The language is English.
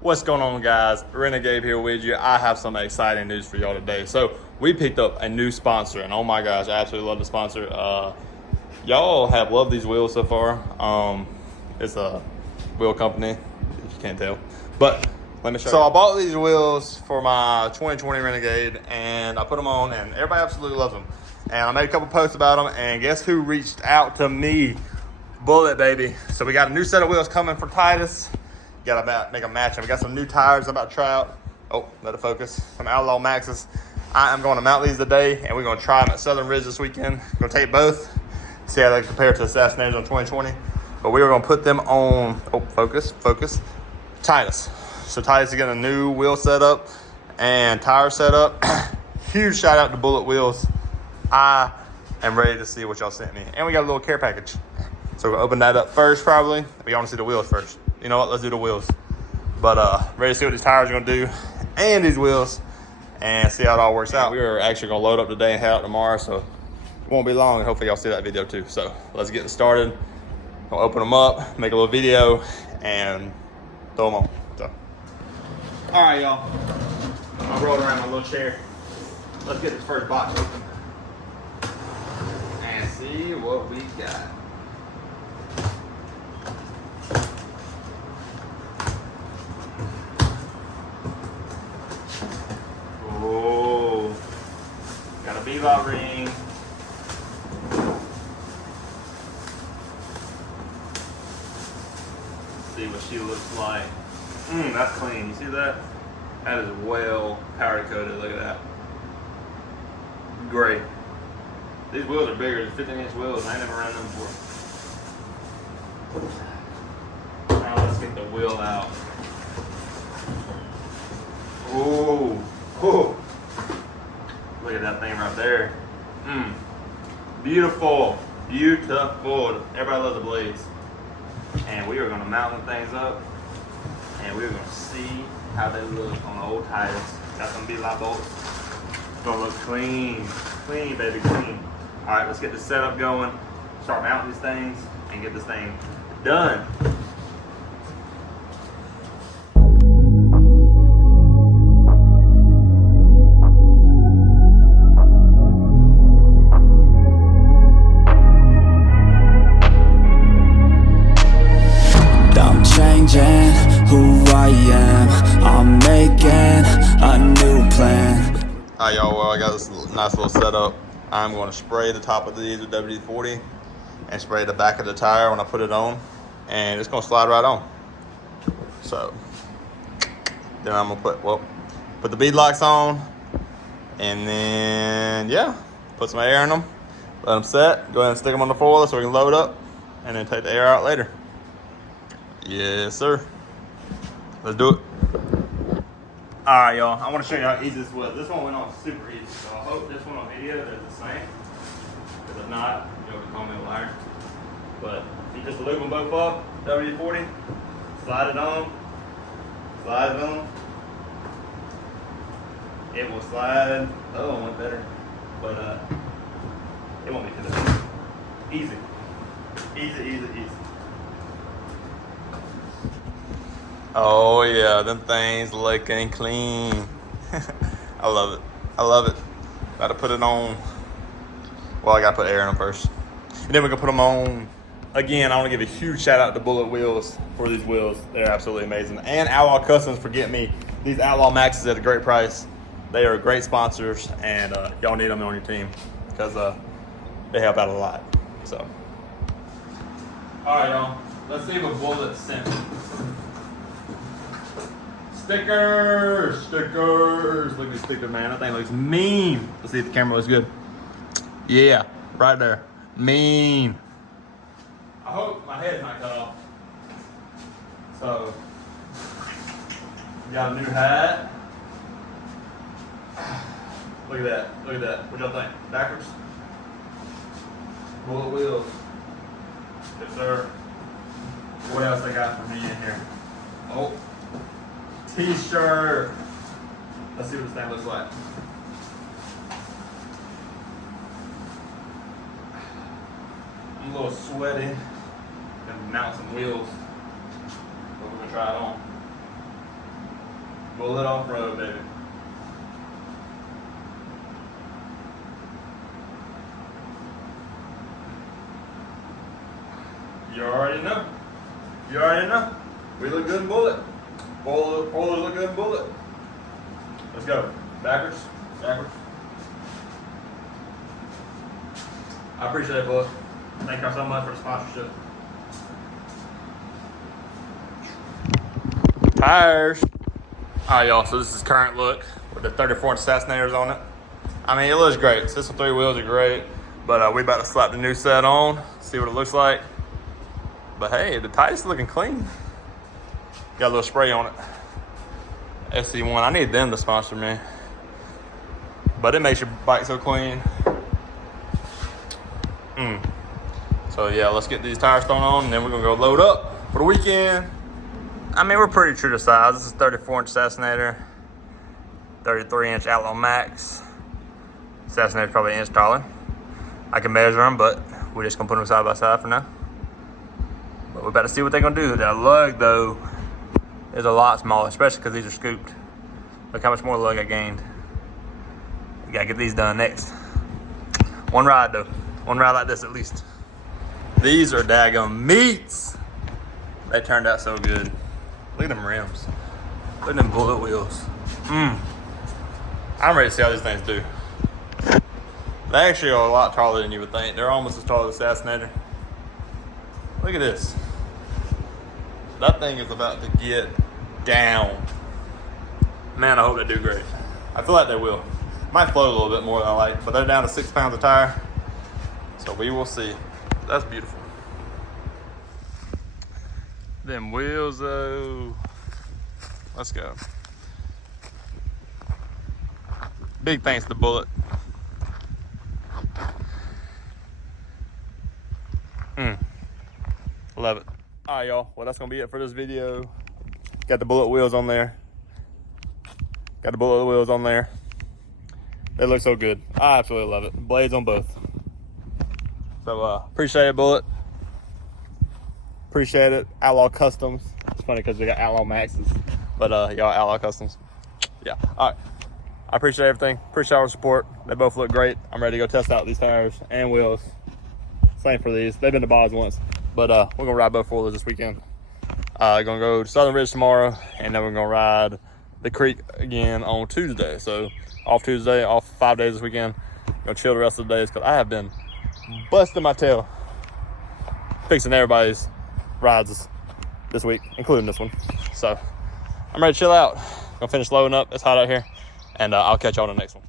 What's going on, guys? Renegade here with you. I have some exciting news for y'all today. So we picked up a new sponsor, and oh my gosh, I absolutely love the sponsor. Y'all have loved these wheels so far. It's a wheel company, if you can't tell. But let me show you. So I bought these wheels for my 2020 Renegade, and I put them on, and everybody absolutely loves them. And I made a couple posts about them, and guess who reached out to me? Bullite, baby. So we got a new set of wheels coming for Titus. Gotta make a match. And we got some new tires I'm about to try out. Oh, let it focus. Some Outlaw Maxes. I am going to mount these today, and we're going to try them at Southern Ridge this weekend. Going to take both, see how they compare to the Assassinators on 2020. But we are going to put them on, oh, focus, Titus. So Titus is getting a new wheel setup and tire setup. Huge shout out to Bullite Wheels. I am ready to see what y'all sent me. And we got a little care package. So we're going to open that up first, probably. We want to see the wheels first. You know what? Let's do the wheels. But ready to see what these tires are going to do and these wheels and see how it all works out. We are actually going to load up today and head out tomorrow, so it won't be long, and hopefully y'all see that video too. So let's get started. I'll open them up, make a little video, and throw them on. So, all right, y'all. I'm rolling around my little chair. Let's get this first box open and see what we got. Oh, got a Bullite ring. Let's see what she looks like. That's clean. You see that? That is well powder coated. Look at that. Great. These wheels are bigger. They're 15-inch wheels. I ain't never ran them before. Now let's get the wheel out. Oh. Whew. Look at that thing right there. Beautiful. Beautiful. Everybody loves the blades. And we are going to mount them things up. And we're going to see how they look on the old tires. Got some Bullite bolts. It's going to look clean. Clean, baby, clean. All right, let's get the setup going. Start mounting these things and get this thing done. Who I am, I'm making a new plan. Alright, y'all, well, I got this nice little setup. I'm going to spray the top of these with WD-40 and spray the back of the tire when I put it on, and it's going to slide right on. So then I'm going to put the bead locks on, and then yeah, put some air in them, let them set, go ahead and stick them on the foiler so we can load up and then take the air out later. Yes, sir. Let's do it. All right, y'all. I want to show you how easy this was. This one went on super easy, so I hope this one on video is the same. Because if not, you'll call me a liar. But you just lube them both up, WD-40, slide it on, It will slide. The other one went better, but it won't be too bad. Easy. Easy. Oh yeah, them things looking clean. I love it. Gotta put it on. Well, I gotta put air in them first. And then we're gonna put them on. Again, I wanna give a huge shout out to Bullite Wheels for these wheels. They're absolutely amazing. And Outlaw Customs for getting me these Outlaw Maxes at a great price. They are great sponsors, and y'all need them on your team because they help out a lot. So, all right, y'all. Let's see what Bullite sent me. Stickers! Look at the sticker, man. That thing looks mean. Let's see if the camera looks good. Yeah, right there. Mean. I hope my head's not cut off. So, got a new hat. Look at that. What y'all think? Backwards? Bullite wheels. Yes, sir. What else they got for me in here? Oh. T-shirt. Let's see what this thing looks like. I'm a little sweaty. Gonna mount some wheels. But we're gonna try it on. Bullite off-road, baby. You already know. You already know. We look good in Bullite. Spoilers look good in Bullite. Let's go. Backwards. Backwards. I appreciate it, Bullite. Thank y'all so much for the sponsorship. Tires. Alright, y'all, so this is current look with the 34-inch Assassinators on it. I mean, it looks great. System 3 wheels are great, but we about to slap the new set on, see what it looks like. But hey, the tires looking clean. Got a little spray on it. SC1, I need them to sponsor me. But it makes your bike so clean. So yeah, let's get these tires thrown on and then we're gonna go load up for the weekend. I mean, we're pretty true to size. This is 34-inch Assassinator, 33-inch Outlaw Max. Assassinator's probably an inch taller. I can measure them, but we're just gonna put them side by side for now. But we're about to see what they're gonna do. That lug though is a lot smaller, especially because these are scooped. Look how much more lug I gained. We gotta get these done next. One ride though. One ride like this at least. These are daggum meats. They turned out so good. Look at them rims. Look at them Bullite wheels. I'm ready to see how these things do. They actually are a lot taller than you would think. They're almost as tall as the Assassinator. Look at this. That thing is about to get down. Man, I hope they do great. I feel like they will. Might float a little bit more than I like, but they're down to 6 pounds of tire. So we will see. That's beautiful. Them wheels though. Let's go. Big thanks to Bullite. Love it. All right, y'all. Well, that's gonna be it for this video. Got the Bullite wheels on there. Got the Bullite wheels on there. They look so good. I absolutely love it. Blades on both. So appreciate it, Bullite. Appreciate it. Outlaw Customs. It's funny because we got Outlaw Maxes, but y'all Outlaw Customs. Yeah. All right. I appreciate everything. Appreciate our support. They both look great. I'm ready to go test out these tires and wheels. Same for these. They've been to Bob's once, but we're gonna ride both four this weekend. Gonna go to Southern Ridge tomorrow, and then we're gonna ride the creek again on Tuesday. So off Tuesday, off 5 days this weekend. Gonna chill the rest of the days because I have been busting my tail fixing everybody's rides this week, including this one. So I'm ready to chill out. Gonna finish loading up. It's hot out here, and I'll catch y'all on the next one.